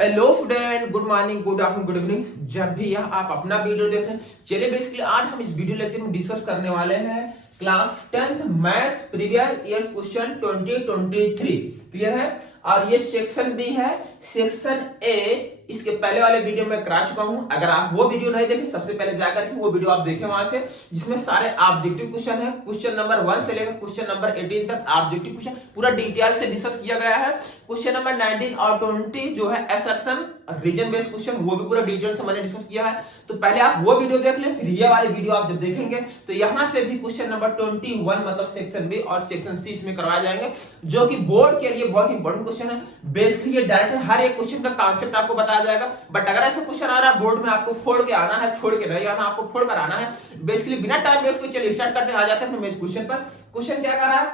Hello student, good morning, good afternoon, good evening. जब भी आप अपना वीडियो देख रहे हैं, चलिए बेसिकली आज हम इस वीडियो लेक्चर में डिस्कस करने वाले हैं class 10th maths previous year question 2023। Clear है? और ये सेक्शन बी है, सेक्शन ए। इसके पहले वाले वीडियो में करा चुका हूं। अगर आप वो वीडियो नहीं देखे, सबसे पहले जाकर के वो वीडियो आप देखें वहां से, जिसमें सारे ऑब्जेक्टिव क्वेश्चन है। क्वेश्चन नंबर 1 से लेकर क्वेश्चन नंबर 18 तक ऑब्जेक्टिव क्वेश्चन पूरा डिटेल से डिस्कस किया गया है। क्वेश्चन नंबर 19 और 20 जो है असर्शन रीजन बेस्ड क्वेश्चन, वो भी पूरा डिटेल से मैंने डिस्कस किया है। तो पहले आप वो वीडियो देख लें, फिर ये वाली वीडियो आप जब देखेंगे तो यहां से भी क्वेश्चन नंबर 21 मतलब सेक्शन बी और सेक्शन सी इसमें करवाए जाएंगे, जो कि बोर्ड के लिए बहुत इंपॉर्टेंट क्वेश्चन है। बेसिकली ये डायरेक्ट हर एक क्वेश्चन का कांसेप्ट आपको बताया जाएगा। बट अगर ऐसा क्वेश्चन आ रहा है बोर्ड में, आपको फोड़ के आना है, छोड़ के नहीं आना, आपको फोड़ कर आना है। बेसिकली बिना टाइम वेस्ट के चलिए स्टार्ट करते हैं। आ जाते हैं अपने क्वेश्चन पर। क्वेश्चन क्या कर रहा है?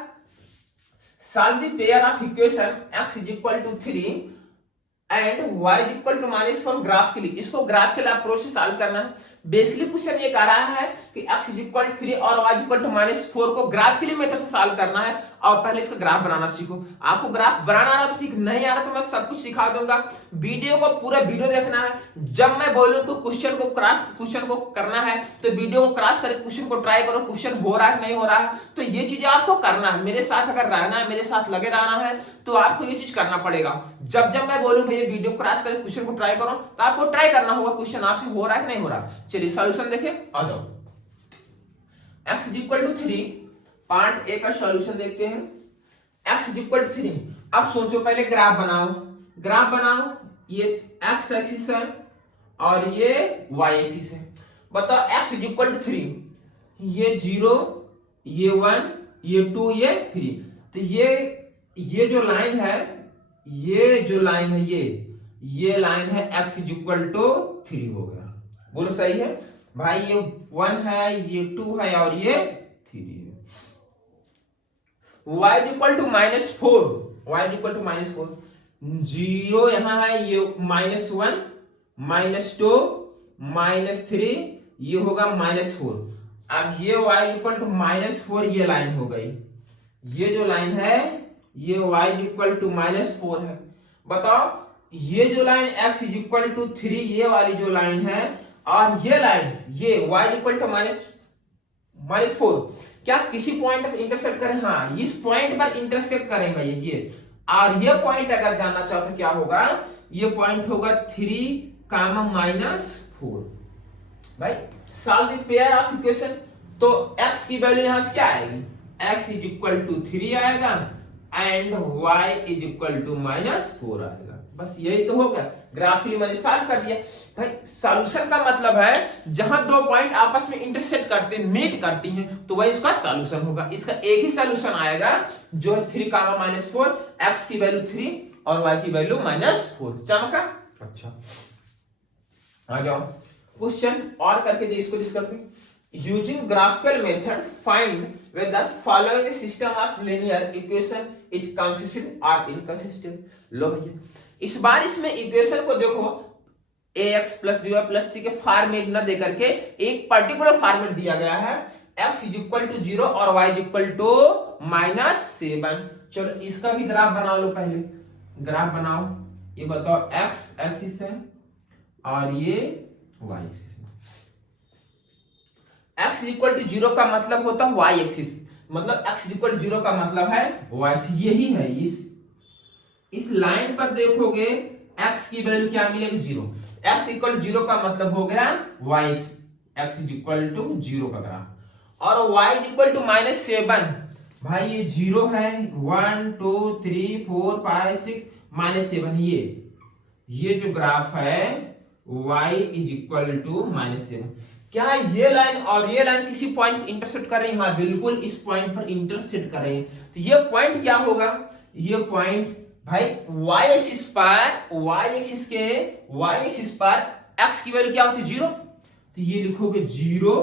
Solve the pair of equation x = 3 and y = -1 graph के लिए। इसको ग्राफिकल अप्रोच से सॉल्व करना है। बेसिकली क्वेश्चन ये कह रहा है कि x = 3 और y = -4 को ग्राफिकली मेथड से सॉल्व करना है। और पहले इसका ग्राफ बनाना सीखो। आपको ग्राफ बनाना आ रहा तो ठीक, नहीं आ रहा तो मैं सब कुछ सिखा दूंगा। वीडियो को पूरा वीडियो देखना है। जब मैं बोलूं तो क्वेश्चन को करना है, तो वीडियो को क्रॉस करके क्वेश्चन को ट्राई करो। क्वेश्चन हो रहा है नहीं हो रहा है, तो ये चीजें आपको करना है। मेरे साथ अगर रहना है, मेरे साथ लगे रहना है, तो आपको ये चीज करना पड़ेगा। जब मैं बोलूं भैया वीडियो क्रॉस करके क्वेश्चन को ट्राई करो, तो आपको ट्राई करना होगा क्वेश्चन आपसे हो रहा है कि नहीं हो रहा। चलिए सॉल्यूशन देखें, आ जाओ। x = 3, पार्ट ए का सॉल्यूशन देखते हैं। x = 3। अब सोचो, पहले ग्राफ बनाओ। ये x एक्सिस है और ये y एक्सिस है। बताओ x = 3, ये 0, ये 1, ये 2, ये 3। तो ये जो लाइन है, ये लाइन है x = 3 हो गया। बोलो सही है भाई? ये 1 है, ये 2 है और ये 3 है। y = -4, जीरो यहां है, ये -1, -2, -3, ये होगा -4। अब ये y = -4, ये लाइन हो गई। ये जो लाइन है ये y = -4 है। बताओ, ये जो लाइन x = 3, ये वाली जो लाइन है, और ये लाइन ये y = -4, क्या किसी पॉइंट पर इंटरसेक्ट करें? हाँ, इस पॉइंट पर इंटरसेक्ट करेंगे ये। और ये पॉइंट अगर जानना चाहो तो क्या होगा? ये पॉइंट होगा 3, -4। भाई solve the pair of equation. तो x की वैल्यू यहां से क्या आएगी? x = 3 आएगा एंड y = -4 आएगा। बस यही तो होगा। ग्राफिकली मैंने सॉल्व कर दिया। भाई सॉल्यूशन का मतलब है जहां दो पॉइंट आपस में इंटरसेक्ट करते हैं, मीट करती हैं, तो वही इसका सॉल्यूशन होगा। इसका एक ही सॉल्यूशन आएगा जो है 3, -4, x की वैल्यू 3 और y की वैल्यू -4। चमका? अच्छा, आ जाओ क्वेश्चन और करके जो इसको डिस्कस करते हैं। Using graphical method find whether following system of linear equation is consistent or inconsistent। लो भैया, इस बार इसमें इक्वेशन को देखो, ax + by + c के फॉर्मेट न देकर के एक पर्टिकुलर फॉर्मेट दिया गया है। x = 0 और y = -7। चलो इसका भी ग्राफ बना लो। पहले ग्राफ बनाओ। ये बताओ, x एक्सिस है और ये y एक्सिस है। x = 0 का मतलब होता है y एक्सिस, मतलब x = 0 का मतलब है y एक्सिस। यही है, इस लाइन पर देखोगे x की वैल्यू क्या मिलेगी? 0। x = 0 का मतलब हो गया y, x = 0 का ग्राफ। और y = -7। भाई ये 0 है, 1, 2, 3, 4, 5, 6, -7। ये जो ग्राफ है y = -7। क्या ये लाइन और ये लाइन किसी पॉइंट इंटरसेक्ट कर रही है? हाँ बिल्कुल, इस पॉइंट पर इंटरसेक्ट कर रही है। तो ये पॉइंट क्या होगा? ये पॉइंट भाई y एक्सिस पर x की वैल्यू क्या होती है? 0। तो ये लिखोगे 0,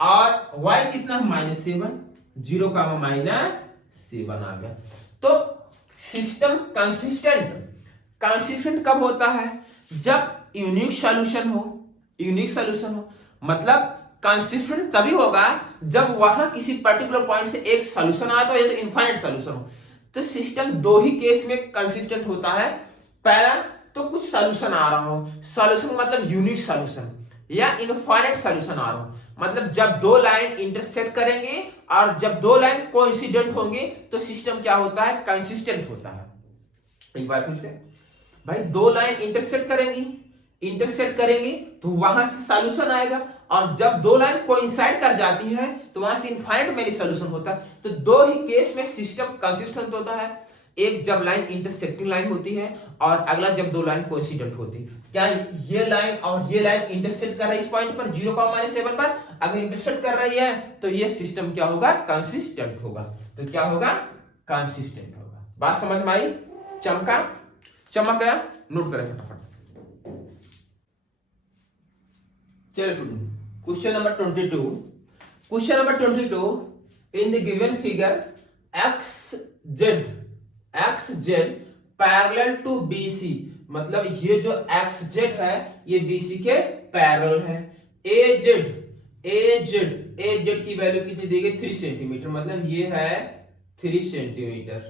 और y कितना? -7, 0, -7 आ गया। तो सिस्टम कंसिस्टेंट कब होता है? जब यूनिक सॉल्यूशन हो। मतलब कंसिस्टेंट तभी होगा जब वहां किसी पर्टिकुलर पॉइंट से एक सॉल्यूशन आया तो, या तो इनफाइनाइट सॉल्यूशन हो। तो सिस्टम दो ही केस में कंसिस्टेंट होता है। पहला तो कुछ सॉल्यूशन आ रहा हो, सॉल्यूशन मतलब यूनिक सॉल्यूशन या इनफाइनाइट सॉल्यूशन आ रहा हो, मतलब जब दो लाइन इंटरसेक्ट करेंगे और जब दो लाइन कोइंसिडेंट होंगे तो सिस्टम क्या होता है, कंसिस्टेंट होता है। एक बार फिर से भाई, दो लाइन इंटरसेक्ट करेंगे तो वहां से सॉल्यूशन आएगा, और जब दो लाइन कोइंसाइड कर जाती है तो वहां से इनफाइनाइट मेनी सॉल्यूशन होता है। तो दो ही केस में सिस्टम कंसिस्टेंट होता है, एक जब लाइन इंटरसेक्टिंग लाइन होती है और अगला जब दो लाइन कोइंसिडेंट होती है। क्या ये लाइन और ये लाइन इंटरसेक्ट कर रहा है इस पॉइंट पर 0,7 पर, अगर इंटरसेक्ट कर रही है तो ये सिस्टम क्या होगा, कंसिस्टेंट होगा। तो क्या होगा, कंसिस्टेंट होगा। बात समझ में आई? चमक गया, नोट करें फटाफट। चलिए question number 22। Question number 22, in the given figure XZ parallel to BC, मतलब ये जो XZ है ये BC के पैरेलल है। AZ की वैल्यू कितनी दी गई, 3 सेंटीमीटर, मतलब ये है 3 सेंटीमीटर,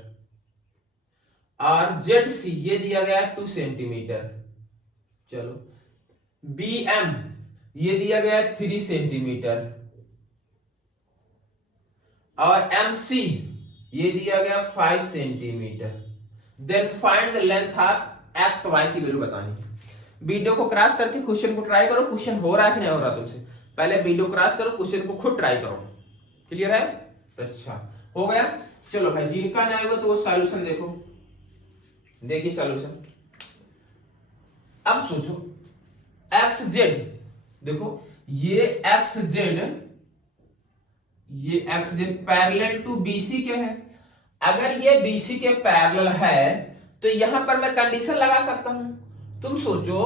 और ZC ये दिया गया 2 सेंटीमीटर। चलो, BM ये दिया गया 3 सेंटीमीटर, और MC ये दिया गया 5 centimetre. Then find the length of X Y की वैल्यू बतानी। वीडियो को क्रॉस करके क्वेश्चन को ट्राई करो, क्वेश्चन हो रहा है कि नहीं हो रहा तुमसे। पहले वीडियो क्रॉस करो, क्वेश्चन को खुद ट्राई करो। क्लियर है? अच्छा, हो गया। चलो भाई, जिनका नहीं हुआ तो वो सॉल्यूशन देखो। देखिए सॉल्यूशन, अब सोचो XZ, देखो ये XZ पैरेलल टू BC के है। अगर ये BC के पैरेलल है तो यहां पर मैं कंडीशन लगा सकता हूं। तुम सोचो,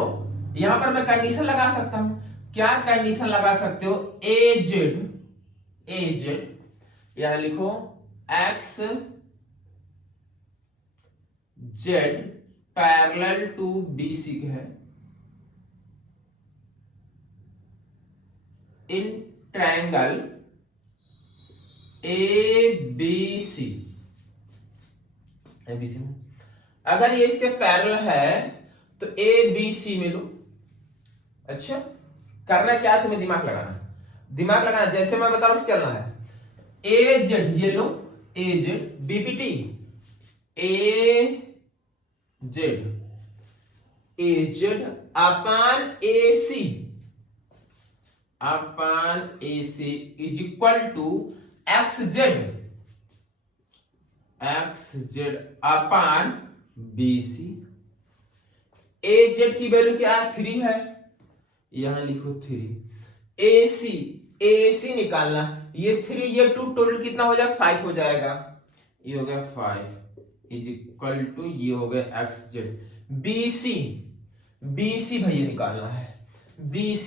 यहां पर मैं कंडीशन लगा सकता हूं। क्या कंडीशन लगा सकते हो, AZ यहां लिखो XZ पैरेलल टू BC के है इन ट्रायंगल ABC में। अगर ये इसके पैरेलल है तो ABC में लो। अच्छा, करना क्या है, तुम्हें दिमाग लगाना, जैसे मैं बता रहा हूं करना है। AZ ये लो, AZ BPT AZ upon AC is equal to XZ upon BC। AZ की वैल्यू क्या है, 3 है, यहां लिखो 3। AC निकालना, ये 3 ये 2 टोटल कितना हो जाएगा, 5 हो जाएगा। ये हो गया 5 इज इक्वल टू ये हो गया XZ। BC भैया निकालना है। BC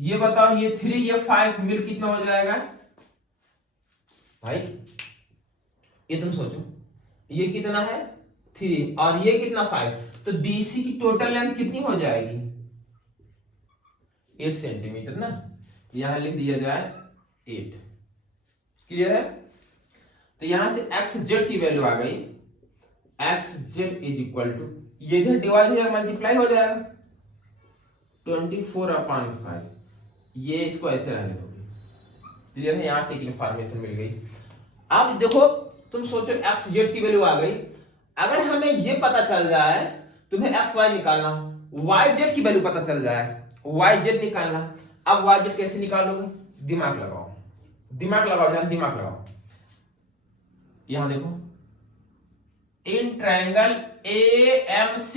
ये बताओ, ये 3 ये 5 मिल कितना हो जाएगा भाई, ये तुम सोचो, ये कितना है 3 और ये कितना 5, तो BC की टोटल लेंथ कितनी हो जाएगी, 8 सेंटीमीटर ना। यहां लिख दिया जाए 8। क्लियर है? तो यहां से XZ की वैल्यू आ गई, XZ इज इक्वल टू, ये इधर डिवाइड हो जाएगा, मल्टीप्लाई हो जाएगा 24/5। ये इसको ऐसे रहने दोगे। क्लियर है? यहां से एक इंफॉर्मेशन मिल गई। अब देखो, तुम सोचो XZ की वैल्यू आ गई। अगर हमें ये पता चल जाए, तुम्हें XY निकालना, YZ की वैल्यू पता चल जाए, YZ निकालना। अब YZ कैसे निकालोगे, दिमाग लगाओ जान, दिमाग लगाओ। यहां देखो, in triangle AMC,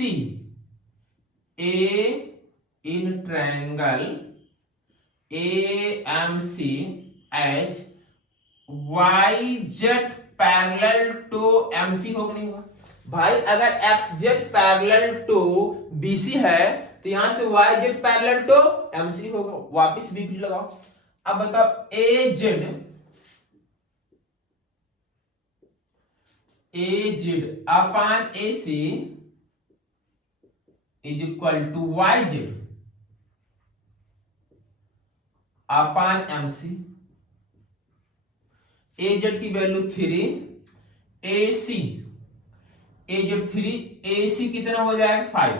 in triangle AMC as YZ parallel to MC होगा नहीं होगा भाई? अगर XZ पैरेलल टू BC है तो यहां से YZ पैरेलल टू MC होगा। वापिस BPT लगाओ। अब बताओ AZ upon AC is equal to YZ upon MC। AZ की वैल्यू 3, AZ 3, AC कितना हो जाएगा 5।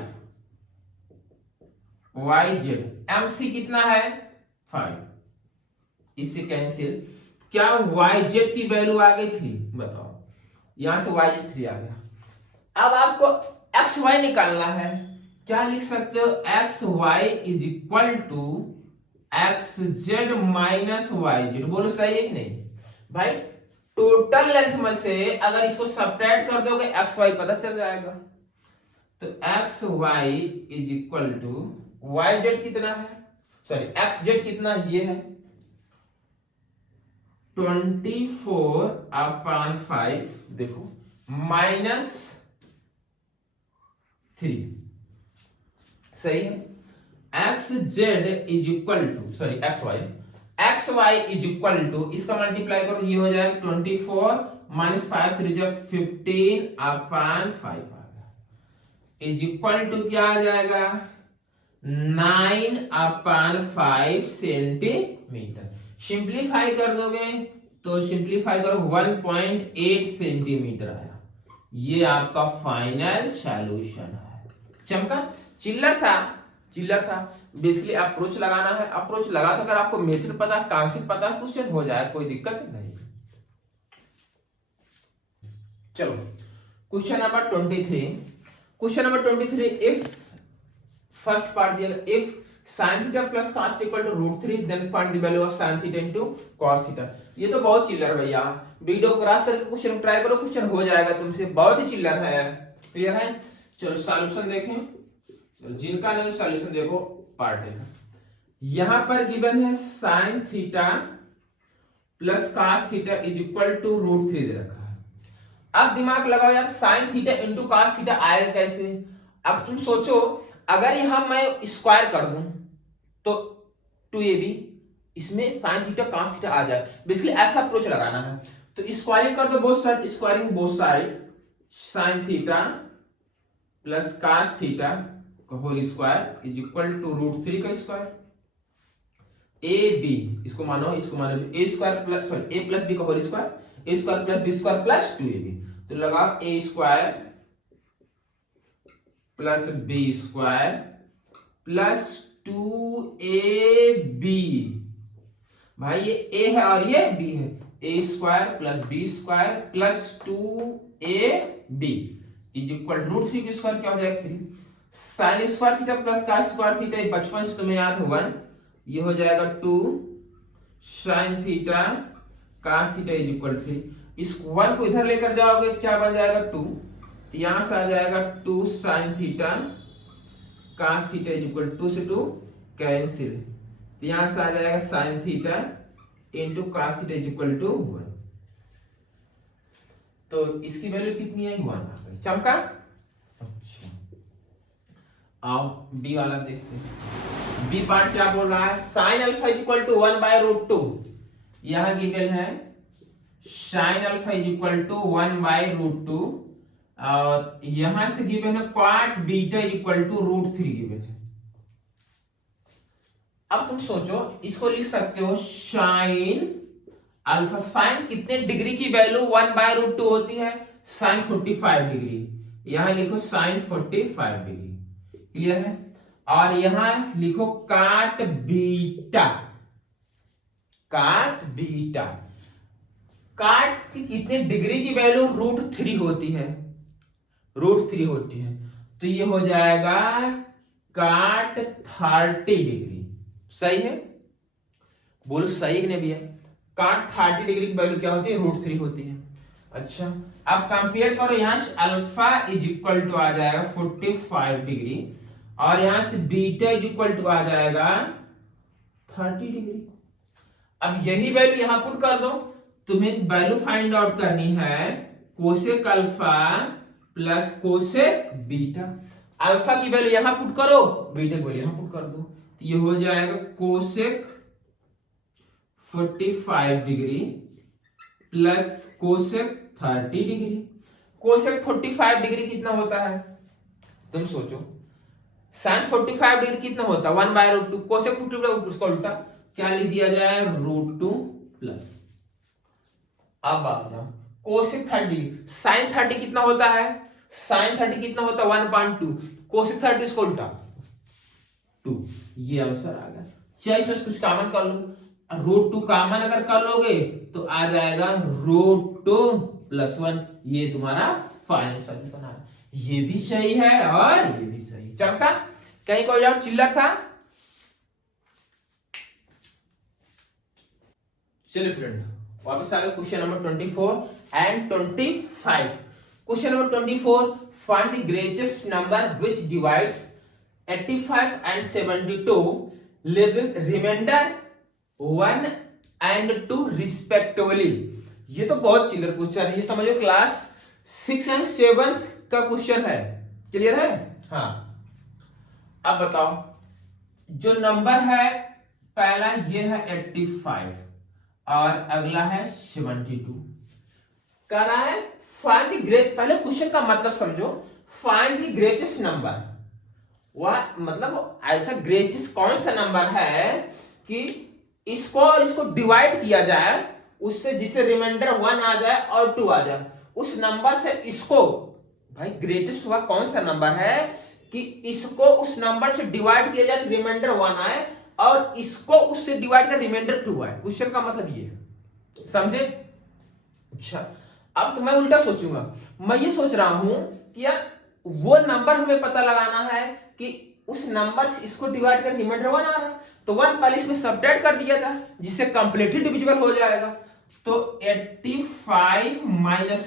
वाई जेड, एम सी कितना है 5, इससे कैंसिल, क्या वाई जेड की वैल्यू आ गई 3, बताओ यहां से वाई जेड 3 आ गया। अब आपको एक्स वाई निकालना है, क्या लिख सकते हो, X Y is equal to X Z minus Y Z, बोलो सही है कि नहीं भाई। टोटल लेंथ में से अगर इसको सब्ट्रैक्ट कर दोगे एक्स वाई पता चल जाएगा। तो X Y is equal to Y Z कितना है, सॉरी एक्स जेड कितना ये है 24/5, देखो माइनस 3, सही है। X Z is equal to, sorry X Y is equal to, इसका मल्टीप्लाई करो ये हो जाएगा 24 माइनस 5 3 15/5 इज इक्वल टू क्या आ जाएगा 9/5 सेंटीमीटर। सिंप्लीफाई कर दोगे तो सिंप्लीफाई करो 1.8 सेंटीमीटर आया। ये आपका फाइनल सॉल्यूशन है। चमका, चिल्लर था बेसिकली अप्रोच लगाना है, अप्रोच लगा तो अगर आपको मेथड पता, कॉन्सेप्ट पता, क्वेश्चन हो जाए, कोई दिक्कत नहीं। चलो question number 23, if first part दिया if sin theta plus cos theta equal to √3 then find the value of sin theta into cos theta. ये तो बहुत चिल्लर भैया, वीडियो क्रॉस करके क्वेश्चन ट्राई करो, क्वेश्चन हो जाएगा तुमसे, बहुत ही चिल्लर है। क्लियर है? चलो सॉल्यूशन देखें, चलो जिनका नहीं सॉल्यूशन देखो पार्ट है। यहां पर गिवन है sin theta plus cos theta is equal to √3 दे रखा है। अब दिमाग लगाओ यार, sin theta into cos theta आएगा कैसे। अब तुम सोचो अगर यहां मैं स्क्वायर कर दूं तो 2ab, इसमें sin थीटा cos थीटा आ जाए, बेसिकली ऐसा अप्रोच लगाना है। तो स्क्वायरिंग कर दो both side, squaring both side sin theta plus cos theta का whole square is equal to √3 का स्क्वायर, ab इसको मानो a square plus sorry a plus b का whole square, a square plus b square plus 2ab। तो लगाओ a square plus b square plus 2ab, भाई ये a है और ये b है, a square plus b square plus 2ab is equal √3 की स्क्वायर क्या हो जाएगा 3, sin square theta plus cos square theta बचपन से तुम्हें याद है 1, ये हो जाएगा 2 sin theta cos theta is equal 3। इस 1 को इधर लेकर जाओगे तो क्या बन जाएगा 2, तो यहां से आ जाएगा 2 sin theta cos theta is equal 2 से 2 कैंसिल, तो यहां से आ जाएगा sin theta into cos theta is equal to 1। तो इसकी वैल्यू कितनी है 1 आ गई। चमका? अच्छा आओ बी वाला देखते हैं। बी पार्ट क्या बोल रहा है, sin alpha is equal to 1/√2, यहां गिवन है sin alpha is equal to 1/√2 और यहां से गिवन है cot beta is equal to √3 given है। अब तुम सोचो इसको लिख सकते हो sin अल्फा, sin कितने डिग्री की वैल्यू 1/√2 होती है, sin 45 डिग्री, यहां लिखो sin 45 डिग्री। क्लियर है? और यहां लिखो cot बीटा, cot की कितने डिग्री की वैल्यू √3 होती है, तो ये हो जाएगा cot 30 डिग्री। सही है? बोलो सही नहीं भैया, cot 30 डिग्री की वैल्यू क्या होती है, √3 होती है। अच्छा अब कंपेयर करो, यहां से अल्फा इज इक्वल टू आ जाएगा 45 डिग्री और यहां से बीटा इज इक्वल टू आ जाएगा 30 डिग्री। अब यही वैल्यू यहां पुट कर दो, तुम्हें वैल्यू फाइंड आउट करनी है cosec alpha plus cosec beta. Alpha की वैल्यू यहां पुट करो, बीटा की वैल्यू यहां पुट कर दो, तो ये हो जाएगा cosec 45 degree plus cosec 30 degree. Cosec 45 degree कितना होता है, तुम सोचो, sin 45 डिग्री कितना होता है 1/√2, कोसेक 45 उसका उल्टा क्या लिख दिया जाए √2 प्लस। अब आप जाओ कोसेक 30 डिग्री, sin 30 कितना होता है, sin 30 कितना होता है 1.2, कोसेक 30 इसका उल्टा 2, ये आंसर आ गया। चाहे इसमें कुछ कॉमन कर लो, रूट 2 कॉमन अगर कर लोगे तो आ जाएगा रूट 2 + 1, ये तुम्हारा फाइनल सॉल्यूशन आ। ये भी सही है और ये भी सही। चमका? कहीं कोई और चिल्लर था? चलिए फ्रेंड वापस आ गए question number 24 and 25। Question number 24, find the greatest number which divides 85 and 72 leaving remainder 1 and 2 respectively। ये तो बहुत चिल्लर क्वेश्चन है, ये समझो क्लास 6 and 7 का क्वेश्चन है। क्लियर है? हाँ, अब बताओ, जो नंबर है पहला ये है 85 और अगला है 72। कह रहा है फाइंड द ग्रेट, पहले क्वेश्चन का मतलब समझो, फाइंड द ग्रेटेस्ट नंबर। वह मतलब ऐसा ग्रेटेस्ट कौन सा नंबर है कि इसको और इसको डिवाइड किया जाए, उससे जिसे रिमाइंडर 1 आ जाए और 2 आ जाए, उस नंबर से इसको, भाई ग्रेटेस्ट हुआ कौन सा नंबर है कि इसको उस नंबर से डिवाइड किया जाए तो रिमाइंडर 1 आए और इसको उससे डिवाइड कर रिमाइंडर 2 आए। क्वेश्चन का मतलब ये है, समझे? अच्छा, अब तो मैं उल्टा सोचूंगा, मैं ये सोच रहा हूं कि यार वो नंबर हमें पता लगाना है कि उस नंबर से इसको डिवाइड कर रिमाइंडर 1 आ रहा है, तो 1 पहले इसमें सब्ट्रैक्ट कर दिया था जिससे कंप्लीटली डिविजिबल हो जाएगा। तो 85 - 1 =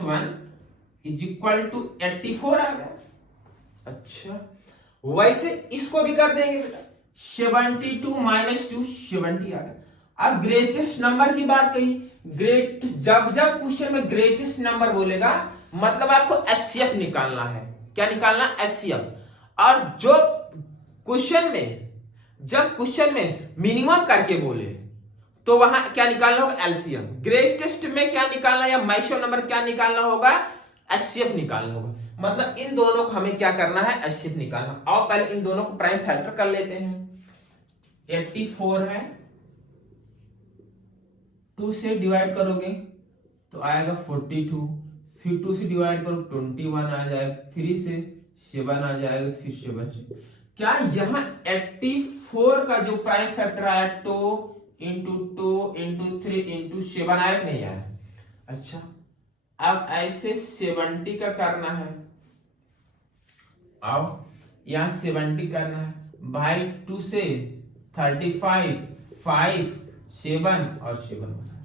84 आ गया। अच्छा, वैसे इसको भी कर देंगे बेटा, 72 - 2 70 आ गया। अब ग्रेटेस्ट नंबर की बात कही, ग्रेट जब जब क्वेश्चन में ग्रेटेस्ट नंबर बोलेगा मतलब आपको एचसीएफ निकालना है। क्या निकालना? एचसीएफ। और जो क्वेश्चन में, जब क्वेश्चन में मिनिमम करके बोले तो वहां क्या निकालना होगा? एलसीएम। ग्रेटेस्ट में क्या निकालना या मैक्सिमम नंबर क्या निकालना होगा? एचसीएफ निकालना होगा। मतलब इन दोनों को हमें क्या करना है? एचसीएफ निकालना। और पहले इन दोनों को प्राइम फैक्टर कर लेते हैं। 84 है, 2 से डिवाइड करोगे तो आएगा 42, फिर 2 से डिवाइड करो 21 आ जाएगा, 3 से 7 आ जाएगा, फिर 7 से। क्या यहाँ 84 का जो प्राइम फैक्टर आया 2 × 2 × 3 × 7 आया नहीं आया? अच्छा, अब ऐसे 70 का करना है। आओ यहाँ 70 करना है भाई, 2 से 35, 5, 7 और 7 बना।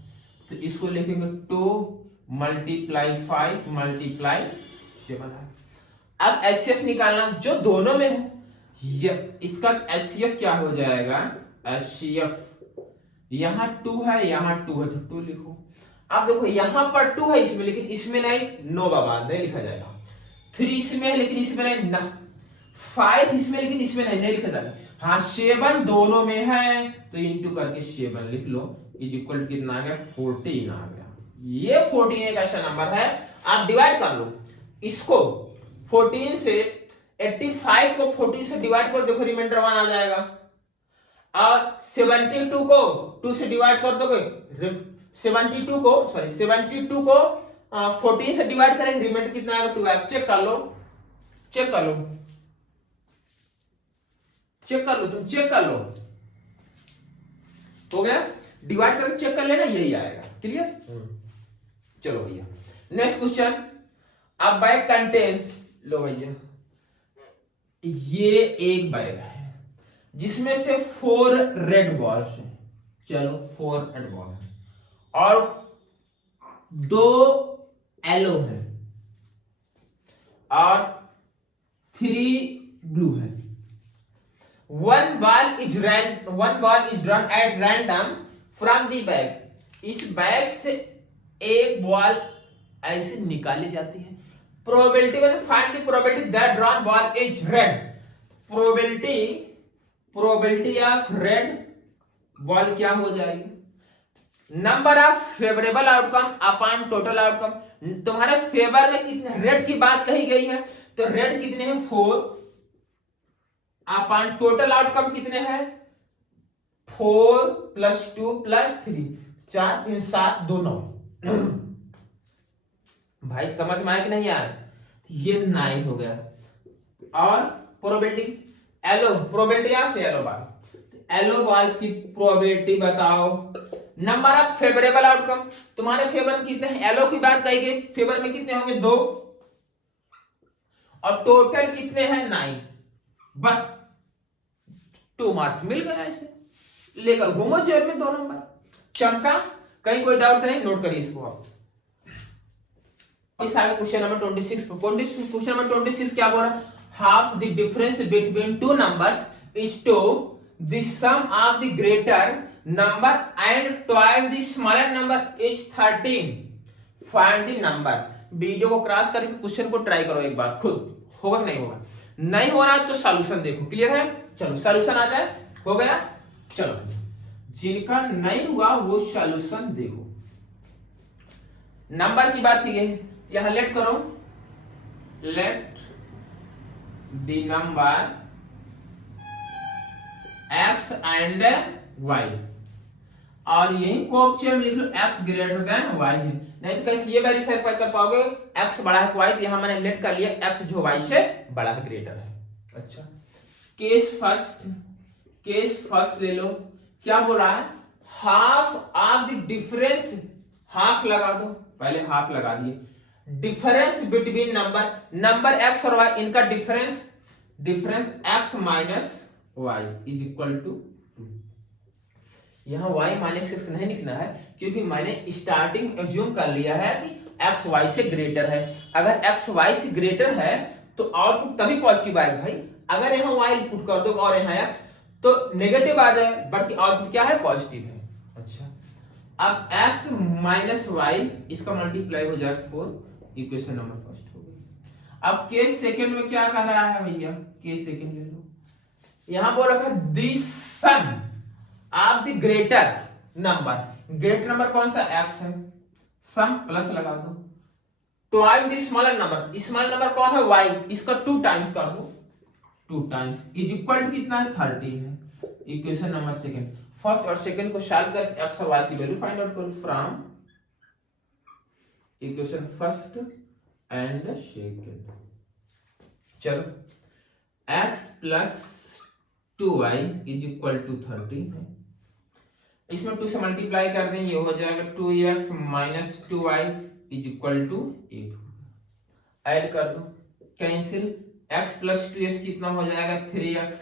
तो इसको लिखेंगे 2 × 5 × 7 है। अब एचसीएफ निकालना जो दोनों में हो, इसका एचसीएफ क्या हो जाएगा? एचसीएफ यहाँ 2 है, यहाँ 2 है तो 2 लिखो। अब देखो यहाँ पर 2 है इसमें, लेकिन इसमें नहीं, नो बाबा नहीं लिखा जाएगा। 3 इसमें है लेकिन इसमें नहीं ना, 5 इसमें लेकिन इसमें नहीं लिखा जाएगा। हाँ 7 दोनों में है तो इंटू करके 7 लिख लो, = कितना आ गया? 14 आ गया। ये 14 एक ऐसा नंबर है, आप डिवाइड कर लो इसको 14 से, 85 को 14 से डिवाइड कर, देखो रिमाइंडर 1 आ जाएगा। और 72 को 2 से डिवाइड कर दोगे, 72 को 14 से डिवाइड करेंगे, रिमाइंडर कितना आएगा? 2 आएगा। चेक कर लो, चेक कर लो, चेक कर लो, तुम चेक कर लो, हो गया? डिवाइड करके चेक कर लेना, यही आएगा। क्लियर? चलो भैया नेक्स्ट क्वेश्चन। अब बैग कंटेन्स, लो भैया ये एक बैग है जिसमें से 4 रेड बॉल्स हैं। चलो 4 रेड बॉल है और 2 येलो है और 3 ब्लू है। One ball is drawn at random from the bag। इस बैग से एक बॉल ऐसे निकाली जाती है। प्रोबेबिलिटी में find the probability that drawn ball is red. Probability of red ball क्या हो जाएगी? Number of favourable outcome upon total outcome. तुम्हारे फेवर में कितने रेड की बात कही गई है, तो रेड कितने हैं? 4 अपॉन टोटल आउटकम कितने हैं? 4 + 2 + 3, 4 3 7 2 9। भाई समझ में आया कि नहीं यार? ये 9 हो गया। और प्रोबेबिलिटी एलो प्रोबेबिलिटी या एलो बॉल, एलो बॉल्स की प्रोबेबिलिटी बताओ। नंबर ऑफ फेवरेबल आउटकम, तुम्हारे फेवर में कितने हैं? एलो की बात कही गई, फेवर में कितने होंगे? 2, और टोटल कितने हैं? 9। बस 2 मार्क्स मिल गया। ऐसे लेकर घूमो जेब में 2 नंबर। चमका? कहीं कोई डाउट नहीं? नोट करिए इसको आप। इस आगे क्वेश्चन नंबर 26। क्वेश्चन नंबर 26 क्या बोल रहा है? Half the difference between two numbers is two the sum of the greater number and twice the smaller number is 13। Find the number. Video को क्रॉस करके क्वेश्चन को ट्राई करो एक बार खुद, होगा नहीं होगा? नहीं हो रहा तो सॉल्यूशन देखो। क्लियर है? चलो सॉल्यूशन आ जाए। हो गया? चलो जिनका नहीं हुआ वो सॉल्यूशन देखो। नंबर की बात की गई, यहां लेट करो, let the number x and y, और यही कोएफिशिएंट लिख लो x ग्रेटर देन y है। नहीं तो कैसे ये वेरीफाई कर पाओगे x बड़ा है y? तो यहां मैंने लेट कर लिया x जो y से बड़ा है, ग्रेटर है। अच्छा, केस फर्स्ट ले लो। क्या बोल रहा है? Half of the difference, half लगा दो, पहले हाफ लगा दिए। डिफरेंस बिटवीन नंबर x और y, इनका difference x minus y is equal to 2। यहां y माइनस x नहीं लिखना है क्योंकि मैंने स्टार्टिंग एज्यूम कर लिया है कि x y से ग्रेटर है। अगर x y से ग्रेटर है तो आउटपुट तभी पॉजिटिव आएगा भाई। अगर यहां y पुट कर दो और यहां x तो नेगेटिव आ जाए, बट आउटपुट क्या है? पॉजिटिव है। अच्छा, अब x माइनस y इसका मल्टीप्लाई हो जाएगा 4। इक्वेशन नंबर फर्स्ट हो गई। अब केस सेकंड में क्या कर रहा है भैया? केस सेकंड ले लो। यहां बोल रखा है the sum of the greater number कौन सा? x है। सम प्लस लगा दो। ट्वाइस द स्मॉलर नंबर कौन है? y, इसका 2 टाइम्स कर दो। 2 टाइम्स इज इक्वल टू कितना है? 13 है। Equation number second. फर्स्ट और सेकंड को सॉल्व करके x और y की वैल्यू फाइंड आउट करो from equation first and second. चलो, x plus 2y is equal to 13 है। इसमें 2 से मल्टीप्लाई कर दें, ये हो जाएगा 2x minus 2y is equal to 8। Add कर दो, कैंसिल। x प्लस 2x कितना हो जाएगा? 3x,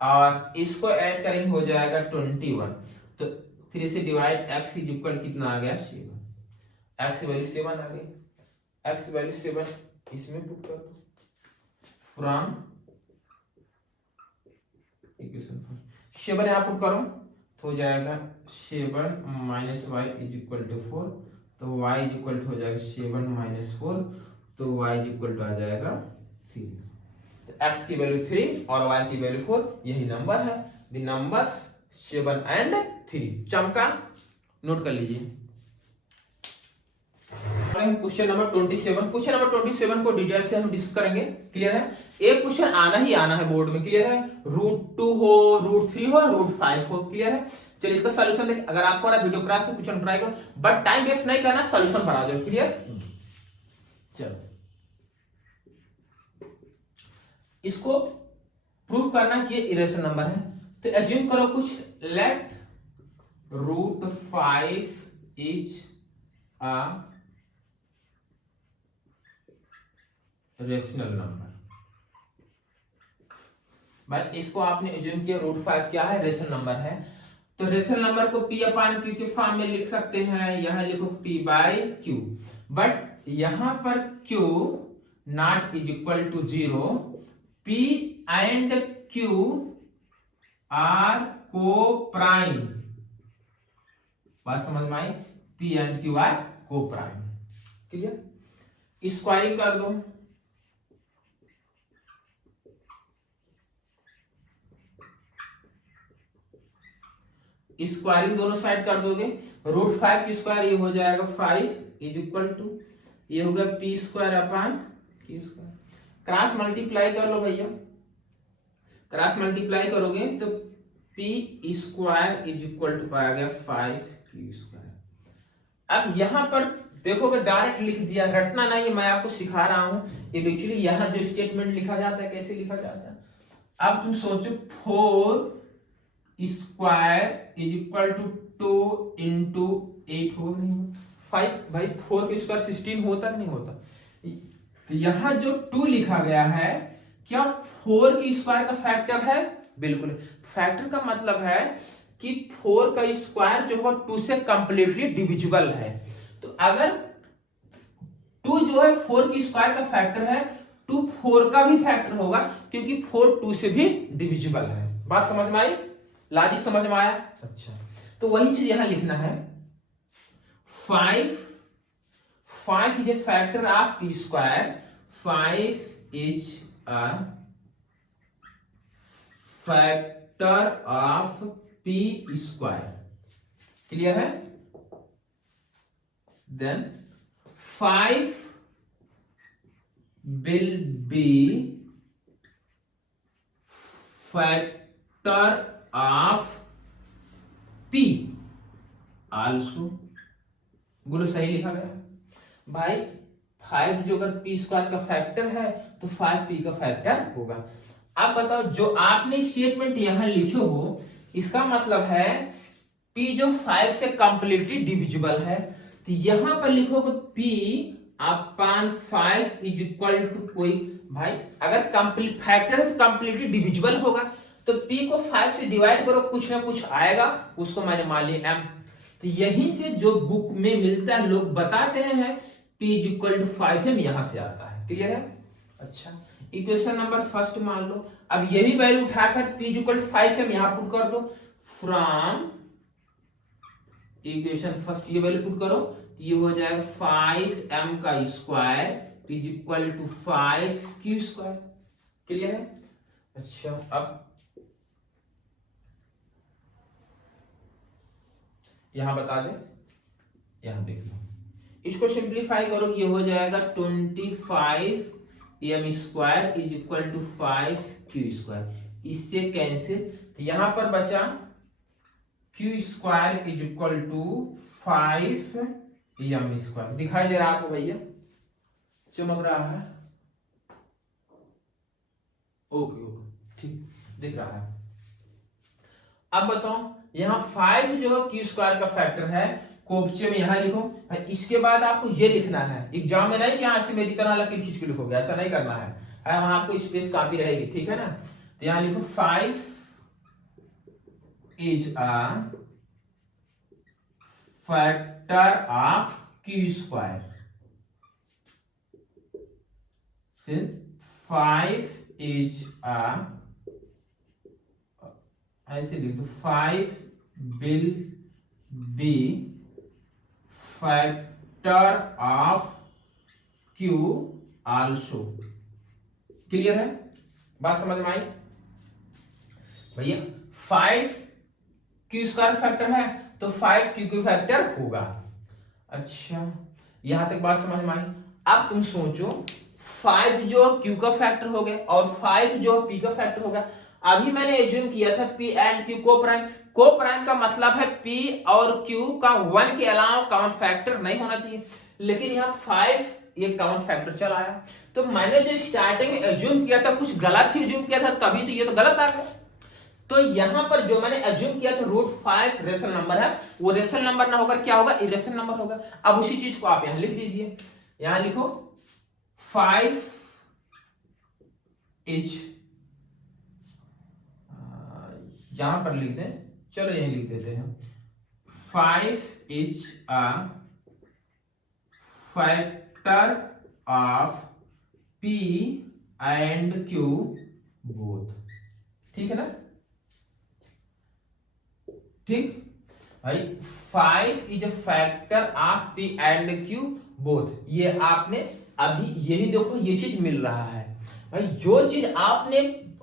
और इसको ऐड करेंगे हो जाएगा 21। तो 3 से डिवाइड x इज इक्वल कितना आ गया? 7। x की वैल्यू 7 आ गई। x की वैल्यू 7 इसमें पुट कर दो फ्रॉम इक्वेशन 7 यहां पुट करो तो हो जाएगा 7 minus y is equal to 4। तो y इज इक्वल टू हो जाएगा 7 माइनस 4, तो y इज इक्वल टू आ जाएगा 3। तो x की वैल्यू 3 और y की वैल्यू 4, यही नंबर है। The numbers 7 and 3। चमका? नोट कर लीजिए। क्वेश्चन नंबर 27 को डिटेल से हम डिस्कस करेंगे। क्लियर है? एक क्वेश्चन आना ही आना है बोर्ड में। क्लियर है? √2 हो, √3 हो, √5 हो। क्लियर है? चलिए इसका सॉल्यूशन देखें। अगर आपको वीडियो क्लास में क्वेश्चन ट्राई करो, बट टाइम वेस्ट नहीं करना, सॉल्यूशन पर आ जाओ। क्लियर? चलो, इसको प्रूव करना कि ये इरेशनल नंबर है। तो एज्यूम करो कुछ, let √5 is a rational number. भाई इसको आपने एज्यूम किया √5 क्या है? रेशनल नंबर है। तो रेशनल नंबर को p अपान q के फॉर्म में लिख सकते हैं। यहां लिखो p बाय q, बट यहां पर q not is equal to 0। p and q are co prime. बात समझ में आई? p and q are co prime. Clear? Squaring कर दो। स्क्वायरिंग दोनों साइड कर दोगे। √5 की स्क्वायर ये हो जाएगा 5 इज इक्वल टू, ये होगा p square upon q square. Cross multiply कर लो भैया। क्रॉस मल्टीप्लाई करोगे तो p square is equal to आ गया 5q स्क्वायर। अब यहां पर देखोगे डायरेक्ट लिख दिया, रटना नहीं, मैं आपको सिखा रहा हूं। ये एक्चुअली यहां जो स्टेटमेंट लिखा जाता है कैसे लिखा जाता है। अब तुम सोचो 4 square is equal to 2 into 8 हो नहीं होता 5 भाई 4 का स्क्वायर 16 होता नहीं होता। तो यहां जो 2 लिखा गया है क्या 4 की स्क्वायर का फैक्टर है? बिल्कुल। फैक्टर का मतलब है कि 4 का स्क्वायर जो है 2 से कंप्लीटली डिविजिबल है। तो अगर 2 जो है 4 की स्क्वायर का फैक्टर है, 2 4 का भी फैक्टर होगा क्योंकि 4 2 से भी डिविजिबल है। बात समझ में आई? लॉजिक समझ में आया? अच्छा, तो वही चीज यहां लिखना है। 5 is a factor of P square. 5 is a factor of P square. Clear है? Then 5 will be factor of p also। बोलो सही लिखा गया भाई। 5 जो अगर पी स्क्वायर का फैक्टर है तो 5p का फैक्टर होगा। अब बताओ जो आपने स्टेटमेंट यहां लिखे हो इसका मतलब है p जो 5 से कंप्लीटली डिविजिबल है, तो यहां पर लिखोगे p upon 5 is equal to कोई भाई अगर कंप्लीट फैक्टर है तो कंप्लीटली डिविजिबल होगा, तो p को 5 से डिवाइड करो कुछ ना कुछ आएगा, उसको मैंने मान लिया m। तो यहीं से जो बुक में मिलता है लोग बताते हैं p is equal to 5m यहां से आता है। क्लियर है? अच्छा, इक्वेशन नंबर फर्स्ट मान लो। अब यही वैल्यू उठाकर p is equal to 5m यहां पुट कर दो। फ्रॉम इक्वेशन फर्स्ट ये वैल्यू पुट करो, ये हो जाएगा 5m का square is equal to 5q square. Clear है? अच्छा, अब यहां बता दे, यहां देख लो, इसको सिंप्लीफाई करो, ये हो जाएगा 25m square is equal to 5q square. इससे कैंसिल, तो यहां पर बचा q square is equal to 5m square. दिखाई दे रहा है आपको भैया? चमक रहा है? ओके ओके, ठीक दिख रहा है। अब बताओ यहां 5 जो है q स्क्वायर का फैक्टर है, कोफ्चे में यहां लिखो। इसके बाद आपको ये लिखना है, एग्जाम में नहीं कि यहां से मेरी तरह लकीर खींच के लिखोगे, ऐसा नहीं करना है, वहां आपको स्पेस काफी रहेगी, ठीक है ना। तो यहां लिखो 5 is a factor of q square. 5 is अ, ऐसे लिख दो, 5 will be factor of q also। Clear है? बात समझ में आई भैया? 5 q स्क्वायर फैक्टर है तो 5 q का फैक्टर होगा। अच्छा, यहां तक बात समझ में आई। अब तुम सोचो 5 जो q का फैक्टर हो गया और 5 जो p का फैक्टर हो गया। अभी मैंने एज्यूम किया था p एंड q को प्राइम। को प्राइम का मतलब है p और q का 1 के अलावा कॉमन फैक्टर नहीं होना चाहिए, लेकिन यहाँ 5 ये कॉमन फैक्टर चला आया। तो मैंने जो स्टार्टिंग में एज्यूम किया था कुछ गलत ही एज्यूम किया था, तभी तो ये तो गलत आ गया। तो यहां पर जो मैंने एज्यूम किया था √5 रेशनल नंबर है, वो रेशनल नंबर ना होकर क्या होगा? इरेशनल नंबर होगा। अब उसी चीज को आप यहां लिख दीजिए, यहां लिखो 5 इज, यहां पर लिख दें, चलो यही लिख देते हैं, 5 is a factor of p and q both. ठीक है ना? ठीक भाई, 5 is a factor of p and q both. ये आपने अभी यही देखो, ये चीज मिल रहा है भाई। जो चीज आपने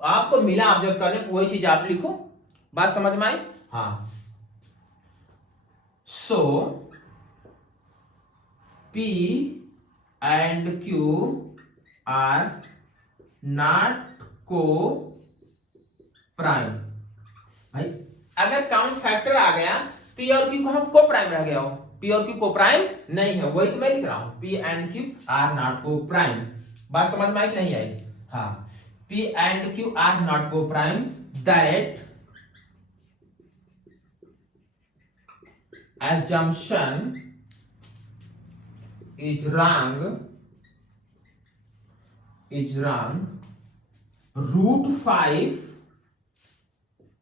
आपको मिला ऑब्जर्व करने, वही चीज आप लिखो। बात समझ में आई? हाँ। So p and q are not co prime. भाई अगर कॉमन फैक्टर आ गया, p और q को हम को प्राइम रह गया हो, p और q को प्राइम नहीं है, वही तो मैं लिख रहा हूं, p and q are not co prime. बात समझ में आई कि नहीं आई? हाँ, P and Q are not co-prime, that assumption is wrong. Root 5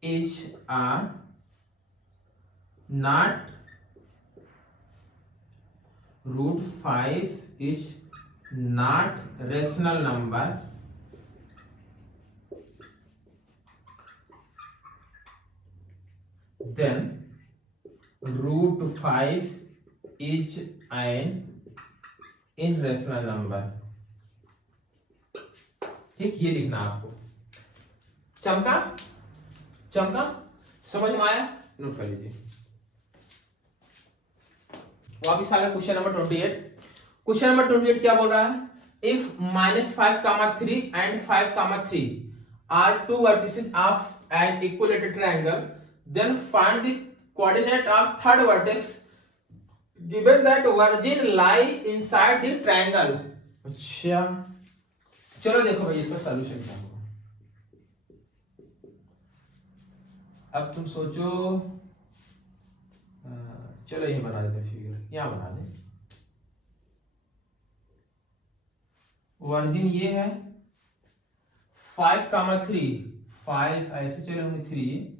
is not root 5 is not rational number. Then root 5 is an irrational number. ठीक, ये लिखना आपको। चमका समझ में आया? नोट कर लीजिए। वापिस आ गया क्वेश्चन नंबर 28। क्वेश्चन नंबर 28 क्या बोल रहा है? If -5, 3 and 5, 3 are two vertices of an equilateral triangle, then find the coordinate of third vertex given that origin lie inside the triangle। अच्छा, चलो देखो भाई इसका सॉल्यूशन क्या होगा। अब तुम सोचो, चलो ये बना देते फिगर, यहाँ बना दे। वर्जिन ये है 5, 3, 5 ऐसे चले होंगे 3,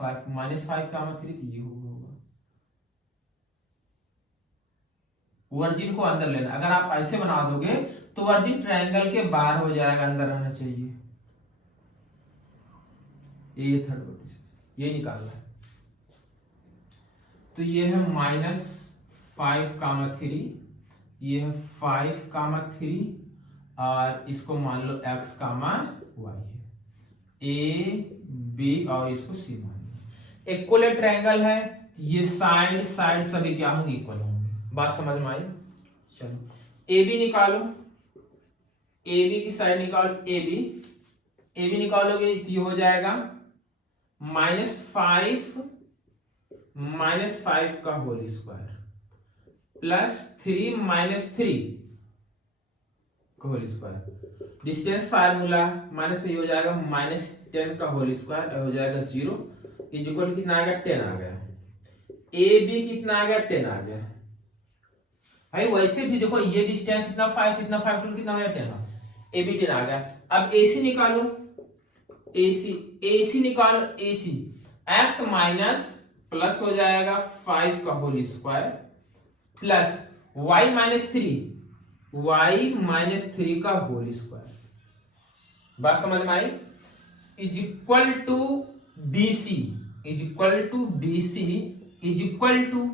5 -5, 3 तो ये होगा। वर्जिन को अंदर लेना। अगर आप ऐसे बना दोगे तो वर्जिन ट्रायंगल के बाहर हो जाएगा, अंदर रहना चाहिए। ये थर्ड वर्टिस, ये निकालना है। तो ये है -5, 3, ये है 5, 3 और इसको मान लो x, y है। A, B और इसको C मान लो। इक्वल ट्रायंगल है, ये साइड सभी क्या होंगे? इक्वल होंगे। बात समझ में आई? चलो AB निकालो, AB की साइड निकालो। AB निकालोगे तो ये हो जाएगा -5 का होल स्क्वायर प्लस 3 का whole square. Distance formula minus ये हो जाएगा -10 का होल स्क्वायर हो जाएगा 0 इज इक्वल कितना आ गया? 10 आ गया। AB कितना आ गया? 10 आ गया। भाई वैसे भी देखो ये डिस्टेंस इतना 5 टोटल कितना हो गया? 10। AB 10 आ गया। अब AC निकालो, AC निकालो। AC x माइनस प्लस हो जाएगा 5 का होल स्क्वायर प्लस y -3 का होल स्क्वायर। बात समझ में आई? Is equal to BC is equal to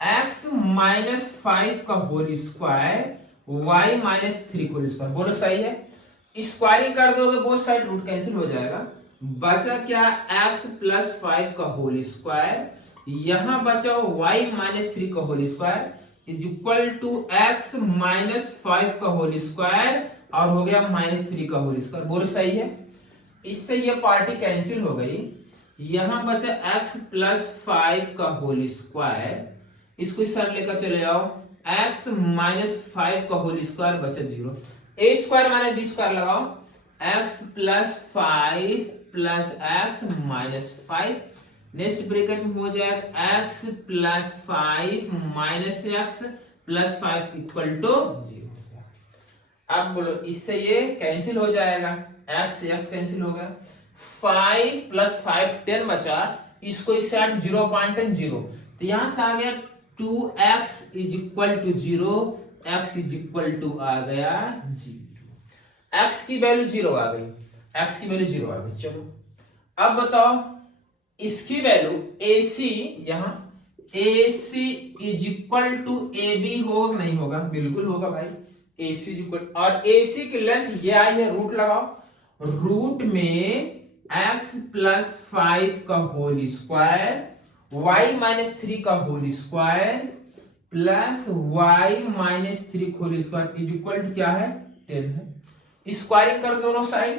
x -5 का होल स्क्वायर y -3 का होल स्क्वायर। बोलो सही है? स्क्वायरिंग कर दोगे बोथ साइड, रूट कैंसिल हो जाएगा। बचा क्या? x + 5 का होल स्क्वायर, यहां बचा y -3 का whole square is equal to x -5 का होल स्क्वायर और हो गया -3 का होल स्क्वायर। बोलो सही है? इससे ये पार्टी कैंसिल हो गई। यहां बचा x + 5 का होल स्क्वायर, इसको इस साइड लेकर चले जाओ। x -5 का होल स्क्वायर बचा 0। a square minus b square लगाओ। x + 5 + x -5, नेक्स्ट ब्रैकेट में हो जाएगा x + 5 - x + 5 = 0। अब बोलो इससे ये कैंसिल हो जाएगा, x कैंसिल हो गया। 5 + 5 10 बचा, इसको इस साइड 0.10 0, तो यहां से आ गया 2x = 0, x = आ गया 0। x की वैल्यू 0 आ गई। चलो अब बताओ इसकी वैल्यू AC, यहां AC = AB होगा नहीं होगा? बिल्कुल होगा भाई। AC और AC की लेंथ ये आई है, रूट लगाओ। रूट में x + 5 का होल स्क्वायर y -3 का होल स्क्वायर प्लस y -3 का whole square is equal to क्या है? 10 है। स्क्वायरिंग कर दो दोनों साइड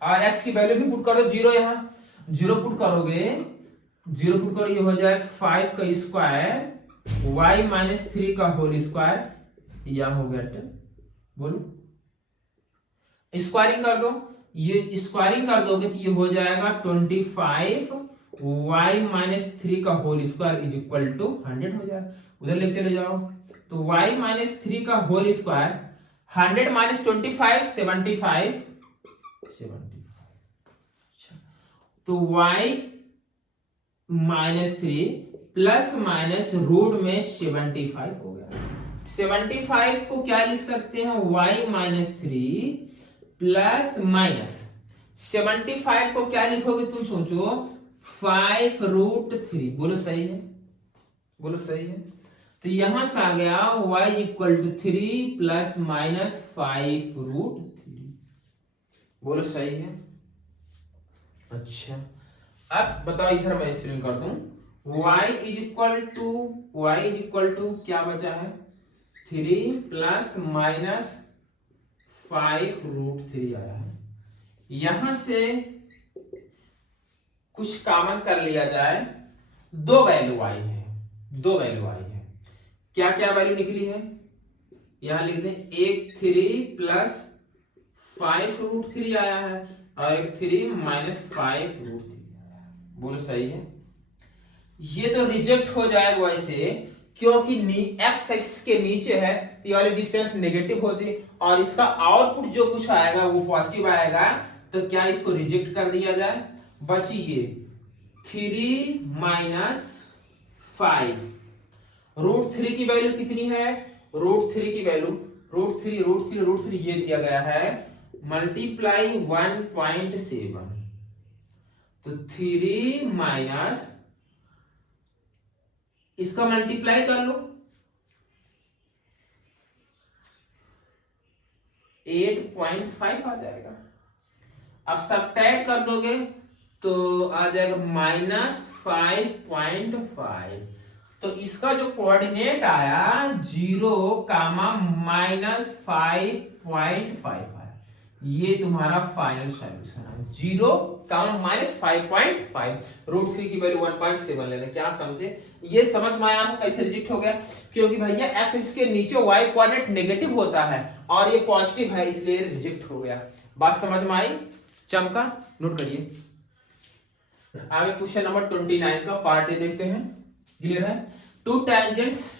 और x की वैल्यू भी पुट कर दो 0। यहां 0 पुट करो, ये हो जाएगा 5 का स्क्वायर y -3 का होल स्क्वायर, यहां हो गया 10। बोलो स्क्वायरिंग कर दो, ये स्क्वायरिंग कर दोगे तो ये हो जाएगा 25 y माइनस 3 का whole square is equal to 100 हो जाएगा। उधर लेके चले जाओ तो y माइनस 3 का होल स्क्वायर 100 माइनस 25 75 तो y minus 3 plus minus root में 75 हो गया। 75 को क्या लिख सकते हैं, y माइनस 3 प्लस माइनस 75 को क्या लिखोगे तुम सोचो 5 रूट 3। बोलो सही है, बोलो सही है। तो यहां से आ गया y equal to 3 plus minus 5 root 3। बोलो सही है। अच्छा अब बताओ, इधर मैं स्क्रीन कर दूं, y इज इक्वल टू क्या बचा है 3 प्लस माइनस 5 रूट 3 आया है। यहां से कुछ कॉमन कर लिया जाए, दो वैल्यू आई है, दो वैल्यू आई है। क्या क्या वैल्यू निकली है, यहां लिख दें, एक 3 प्लस 5 रूट 3 आया है और एक 3 माइनस 5 रूट 3 आया है। बोलो सही है। ये तो रिजेक्ट हो जाएगा वैसे, क्योंकि एक्स एक्सिस के नीचे है तो ये वाली डिस्टेंस नेगेटिव होती और इसका आउटपुट जो कुछ आएगा वो पॉजिटिव आएगा, तो क्या इसको रिजेक्ट कर दिया जाए। बची ये 3 माइनस 5 रूट 3 की वैल्यू कितनी है, रूट 3 की वैल्यू रूट 3 ये दिया गया है मल्टीप्लाई 1.7 तो 3 माइनस इसका मल्टीप्लाई कर लो 8.5 आ जाएगा। अब सब्ट्रैक्ट कर दोगे तो आ जाएगा माइनस 5.5। तो इसका जो कोऑर्डिनेट आया 0 कामा माइनस 5.5 आया। ये तुम्हारा फाइनल सॉल्यूशन है, 0 कामा माइनस 5.5। रूट 3 की वैल्यू 1.7 लेना। क्या समझे, ये समझ में आया आपको कैसे रिजेक्ट हो गया, क्योंकि भैया एक्स एक्सिस के नीचे y कोऑर्डिनेट नेगेटिव होता है और ये पॉजिटिव है, इसलिए रिजेक्ट हो गया। बात समझ में आई, चमका, नोट करिए। आगे क्वेश्चन नंबर 29 का पार्ट ए देखते हैं। क्लियर है। To tangents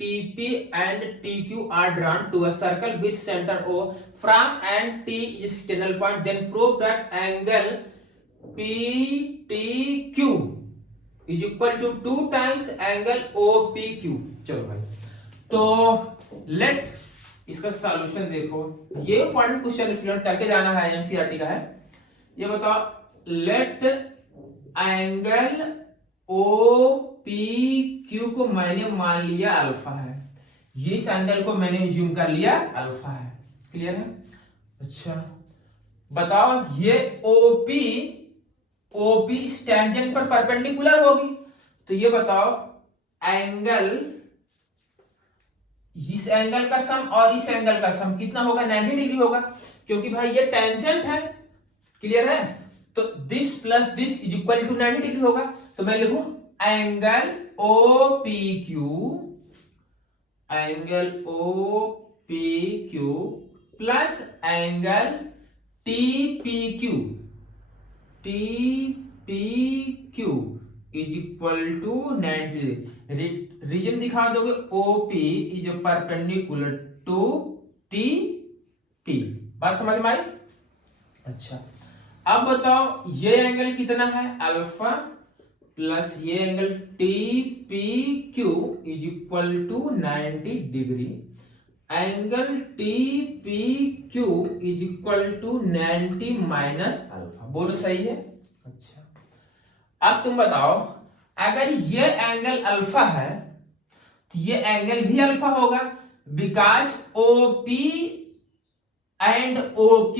TP and TQ are drawn to a circle with center O from and T is external point. Then prove that angle PTQ is equal to 2 times angle OPQ. चलो भाई, तो late इसका solution देखो। ये important question student करके जाना है, NCERT का है। ये बताओ, लेट एंगल OPQ को मैंने मान लिया अल्फा है, ये इस एंगल को मैंने ज्यूम कर लिया अल्फा है। क्लियर है। अच्छा बताओ, ये OP इस टेंजेंट पर परपेंडिकुलर होगी, तो ये बताओ एंगल, इस एंगल का सम और इस एंगल का सम कितना होगा, 90 डिग्री होगा, क्योंकि भाई ये टेंजेंट है। क्लियर है। तो this plus this is equal to 90 degree होगा। तो मैं लिखूं angle OPQ plus angle TPQ is equal to 90 degree. Reason दिखा दोगे, OP is perpendicular to TP। बात समझ में आई। अच्छा अब बताओ, ये एंगल कितना है अल्फा प्लस ये angle TPQ is equal to 90 degree. Angle TPQ is equal to 90 minus alpha. बोलो सही है। अच्छा अब तुम बताओ, अगर ये एंगल अल्फा है तो ये एंगल भी अल्फा होगा, because OP and OQ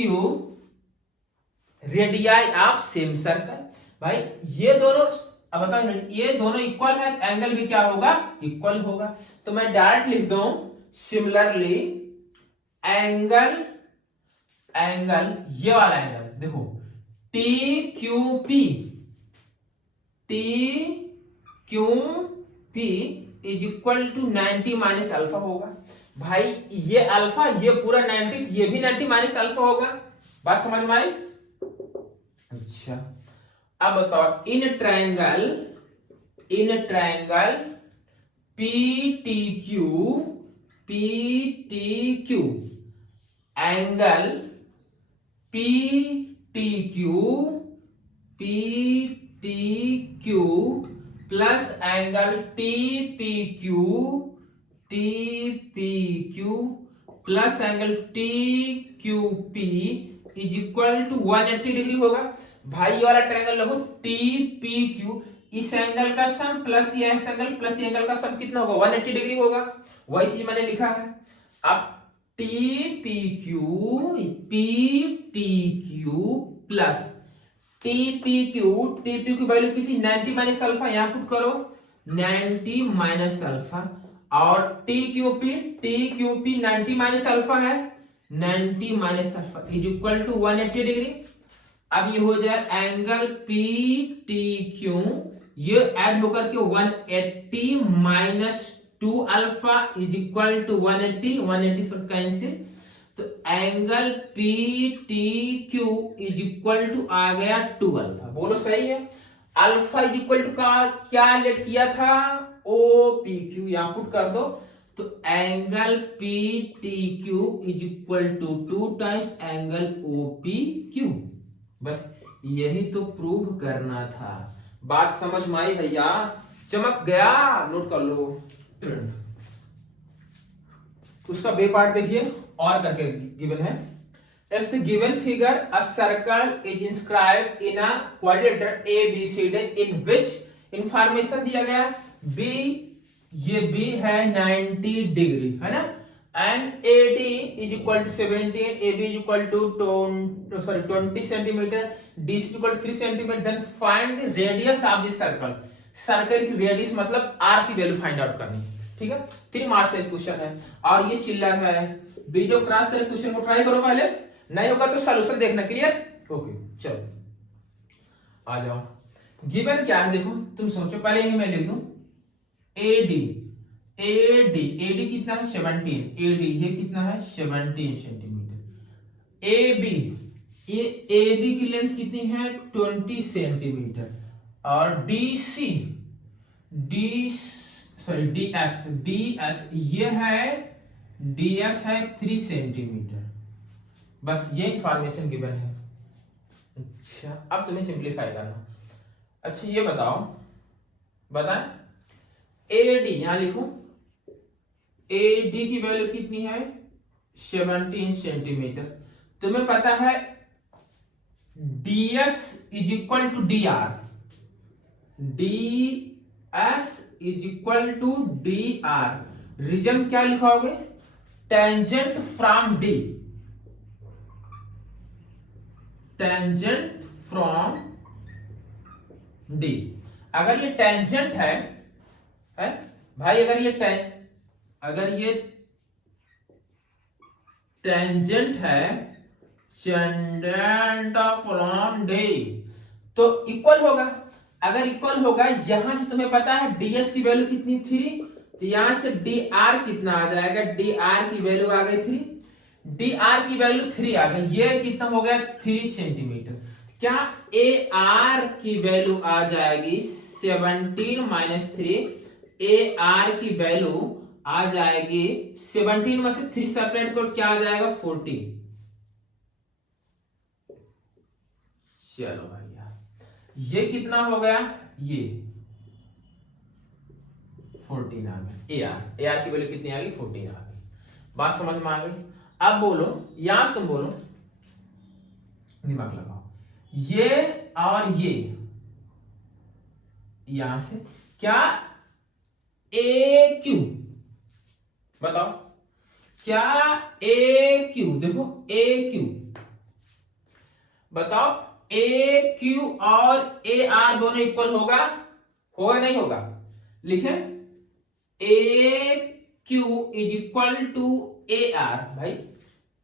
radii of same circle. भाई ये दोनों, अब बताओ, ये दोनों इक्वल है, एंगल भी क्या होगा, इक्वल होगा। तो मैं डायरेक्ट लिख दूं सिमिलरली एंगल ये वाला एंगल देखो TQP is equal to 90 minus alpha होगा, भाई ये अल्फा, ये पूरा 90, ये भी 90 माइनस अल्फा होगा। बात समझ में आई? अच्छा, अब बताओ in triangle PTQ angle PTQ plus angle TPQ plus angle TQP is equal to 180 degree होगा। भाई ये वाला ट्रायंगल लगो TPQ, इस एंगल का सम प्लस ये एंगल प्लस ये एंगल का सम कितना होगा? 180 डिग्री होगा। वही चीज मैंने लिखा है। अब PTQ प्लस TPQ वैल्यू कितनी? 90 माइनस अल्फा, यहां पुट करो 90 माइनस अल्फा, और TQP 90 माइनस अल्फा है, 90 minus alpha is equal to 180 degree. अब ये हो जाए एंगल PTQ, ये ऐड होकर के 180 minus 2 alpha is equal to 180 से कैंसिल, तो angle PTQ is equal to आ गया 2 अल्फा। बोलो सही है? अल्फा इज इक्वल टू का क्या लेट किया था? OPQ, यहां पुट कर दो, तो angle PTQ is equal to 2 times angle OPQ। बस यही तो प्रूव करना था। बात समझ में आई भैया? चमक गया? नोट कर लो। उसका बे पार्ट देखिए और करके गिवन है। If the given figure a circle is inscribed in a quadrilateral ABCD in which information दिया गया B, ये B है 90 डिग्री है ना, and AD is equal to 17, AB is equal to 20 centimetre, DC is equal to 3 centimetre, then find the radius of the circle। Circle की radius मतलब R की value find out करनी। ठीक है, 3 मार्क्स का क्वेश्चन है और ये चिल्लर है। वीडियो क्रॉस करके क्वेश्चन को ट्राई करो, पहले नहीं होगा तो सॉल्यूशन देखना। क्लियर? ओके, चलो आ जाओ। गिवन क्या है देखो, तुम सोचो, पहले ये मैं लिख दूं AD कितना है? 17। AD ये कितना है? 17 सेंटीमीटर। AB की लेंथ कितनी है? 20 सेंटीमीटर। और DS ये है, DS है 3 सेंटीमीटर। बस ये इंफॉर्मेशन गिवन है। अच्छा, अब तुम्हें सिंप्लीफाई करना। अच्छा ये बताएं AD, यहां लिखो AD की वैल्यू कितनी है? 17 सेंटीमीटर। तुम्हें पता है DS is equal to DR, DS is equal to DR। Reason क्या लिखोगे? Tangent from D, tangent from D। अगर ये टेंजेंट है भाई, अगर ये टेंजेंट है टेंजेंट फ्रॉम D, तो इक्वल होगा। अगर इक्वल होगा, यहां से तुम्हें पता है DS की वैल्यू कितनी? 3, तो यहां से DR कितना आ जाएगा? DR की वैल्यू आ गई 3, DR की वैल्यू 3 आ गई। ये कितना हो गया? 3 सेंटीमीटर। क्या AR की वैल्यू आ जाएगी 17 माइनस 3, AR की वैल्यू आ जाएगी 17 में से 3 सेपरेट करो, क्या आ जाएगा? 14। चलो भैया, ये कितना हो गया? ये 14 आ गया। AR की वैल्यू कितनी आ गई? 14 आ गई। बात समझ में आ गई? अब बोलो, यहां से तुम बोलो, दिमाग लगाओ, ये और ये, यहां से क्या AQ, बताओ क्या AQ, देखो AQ, बताओ AQ और AR दोनों इक्वल होगा नहीं होगा? लिखे AQ is equal to AR। भाई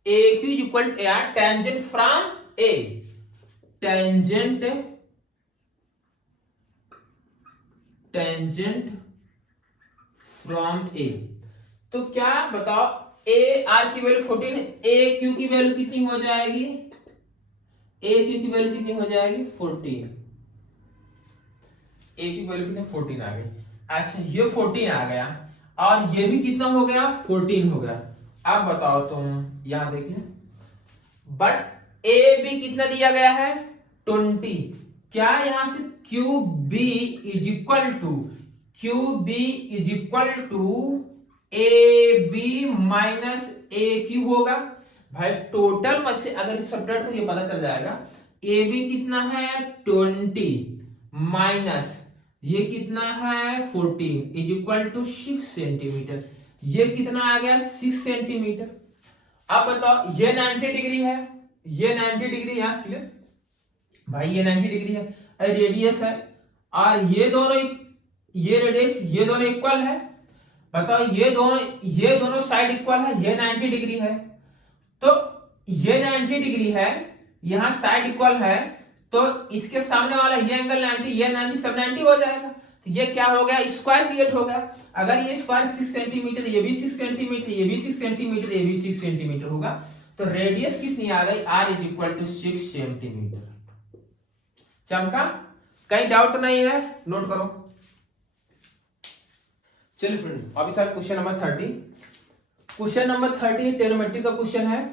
AQ is equal to AR, tangent from A, tangent from A। तो क्या बताओ, ए आर की वैल्यू 14, ए क्यू की वैल्यू कितनी हो जाएगी, ए क्यू की वैल्यू कितनी हो जाएगी 14, ए की वैल्यू कितनी 14 आ गई। अच्छा ये 14 आ गया और ये भी कितना हो गया 14 हो गया। अब बताओ तुम यहां देखिए, बट ए बी कितना दिया गया है 20, क्या यहां से Q B is equal to A B minus A Q होगा। भाई टोटल में से अगर सब्ट्रैक्ट करिए पता चल जाएगा, ए बी कितना है 20 माइनस ये कितना है 14 इज इक्वल टू 6 सेंटीमीटर, ये कितना आ गया 6 सेंटीमीटर। अब बताओ ये 90 डिग्री है, ये 90 डिग्री यहां से क्लियर भाई, ये 90 डिग्री है, रेडियस है, और ये दोनों, ये रेडियस ये दोनों इक्वल है। बताओ ये दोनों साइड इक्वल है, ये 90 डिग्री है, तो ये 90 डिग्री है, यहां साइड इक्वल है, तो इसके सामने वाला ये एंगल 90, ये 90 सब 90 हो जाएगा। तो ये क्या हो गया स्क्वायर क्रिएट हो गया। अगर ये स्क्वायर 6 सेंटीमीटर, ये भी 6 सेंटीमीटर, ये भी 6 सेंटीमीटर, ये भी 6 सेंटीमीटर होगा, तो रेडियस कितनी आ गई R is equal to 6 centimetre. चमका, कहीं डाउट तो नहीं है, नोट करो। चलिए फ्रेंड अभी sir question number 30, question number 30 trigonometry का क्वेश्चन है।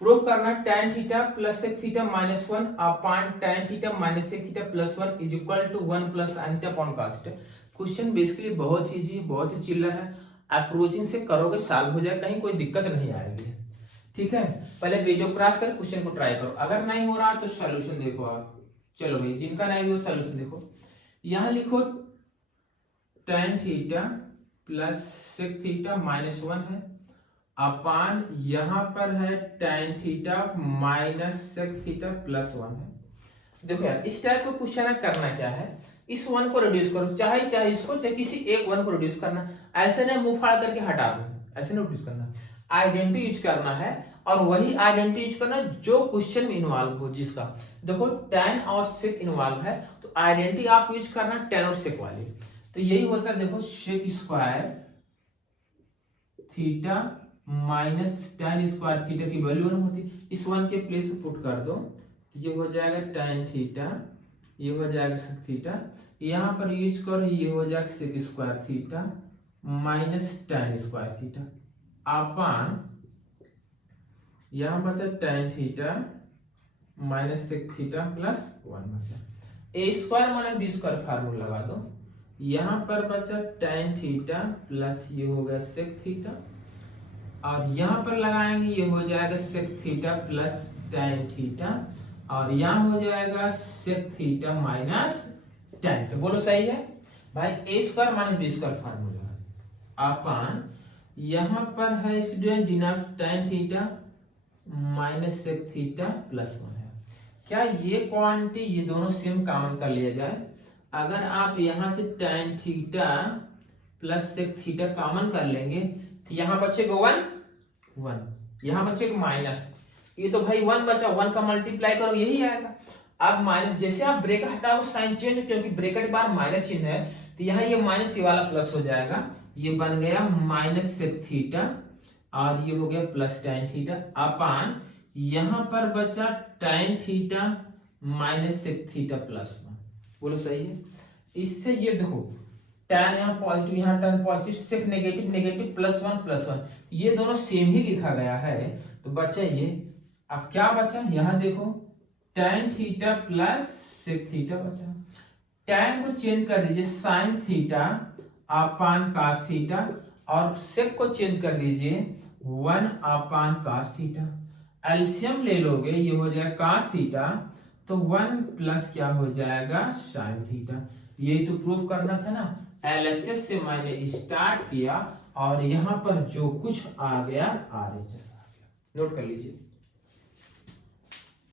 प्रूव करना tan theta plus sec theta minus 1 upon tan theta minus sec theta plus 1 is equal to 1 plus sin theta upon cos theta. Question basically बहुत easy, बहुत ही चिल्ला है, approaching से करोगे सॉल्व हो जाए, कहीं कोई दिक्कत नहीं आएगी। ठीक है, पहले वीडियो क्रॉस कर क्वेश्चन को ट्राई करो, अगर नहीं हो रहा तो सॉल्यूशन देखो आप। चलो भाई जिनका नहीं हो सॉल्यूशन देखो, यहां लिखो tan theta plus sec theta minus 1 है अपान यहां पर है tan theta minus sec theta plus 1 है। देखो यार इस टाइप को क्वेश्चन करना क्या है, इस वन को रिड्यूस करो, चाहे इसको चाहे किसी एक वन को रिड्यूस करना, ऐसे नहीं मुंह फाड़ करके हटा दो, ऐसे नहीं रिड्यूस करना, आइडेंटिटी यूज करना है, और वही आइडेंटिटी यूज करना जो क्वेश्चन में इन्वॉल्व हो जिसका। देखो tan और sec इन्वॉल्व है तो आइडेंटिटी आप यूज करना tan और sec वाली, तो यही होता है। देखो sec square theta minus tan square theta की वैल्यू 1 होती, इस वन के प्लेस पे पुट कर दो, तो ये हो जाएगा tan थीटा, ये हो जाएगा sec थीटा, यहां पर यूज करो, ये हो जाएगा sec square theta minus tan square theta upon यहां बचा tan theta minus sec theta plus 1 बचा, A square minus B square formula लगा दो, यहां पर बचा tan थीटा प्लस ये हो गया सेक थीटा, और यहां पर लगाएंगे ये हो जाएगा sec theta plus tan theta, और यहां हो जाएगा sec theta minus tan theta. बोलो सही है भाई, A square minus B square formula upon यहां पर है student denominator tan theta minus sec theta plus 1 है। क्या ये क्वांटिटी ये दोनों सेम कॉमन कर लिया जाए, अगर आप यहां से tan theta plus sec theta common कर लेंगे तो यहां बचेगा 1, यहां बचेगा माइनस, ये तो भाई 1 बचा, 1 का मल्टीप्लाई करो यही आएगा। अब माइनस जैसे आप ब्रैकेट हटाओ साइन चेंज, क्योंकि ब्रैकेट बार माइनस चिन्ह है तो यहाँ ये माइनस ये वाला प्लस हो जाएगा, ये बन गया माइनस सेक थीटा और ये हो गया प्लस tan थीटा अपान यहां पर बचा tan theta minus sec theta plus 1। बोलो सही है। इससे ये देखो tan यहाँ पॉजिटिव, यहाँ tan पॉजिटिव, सेक नेगेटिव, नेगेटिव प्लस 1, ये दोनों सेम ही लिखा गया है, तो बचा ये। अब क्या बचा यहाँ देखो tan theta plus sec theta बचा, tan को चेंज कर दीजिए sine theta upon cos theta, और सेक को चेंज कर दीजिए 1 अपान cos थीटा, एलसीएम ले लोगे ये हो जाएगा cos थीटा, तो 1 प्लस क्या हो जाएगा sin थीटा। यही तो प्रूफ करना था ना, एलएचएस से मैंने स्टार्ट किया और यहां पर जो कुछ आ गया आरएचएस आ गया, नोट कर लीजिए।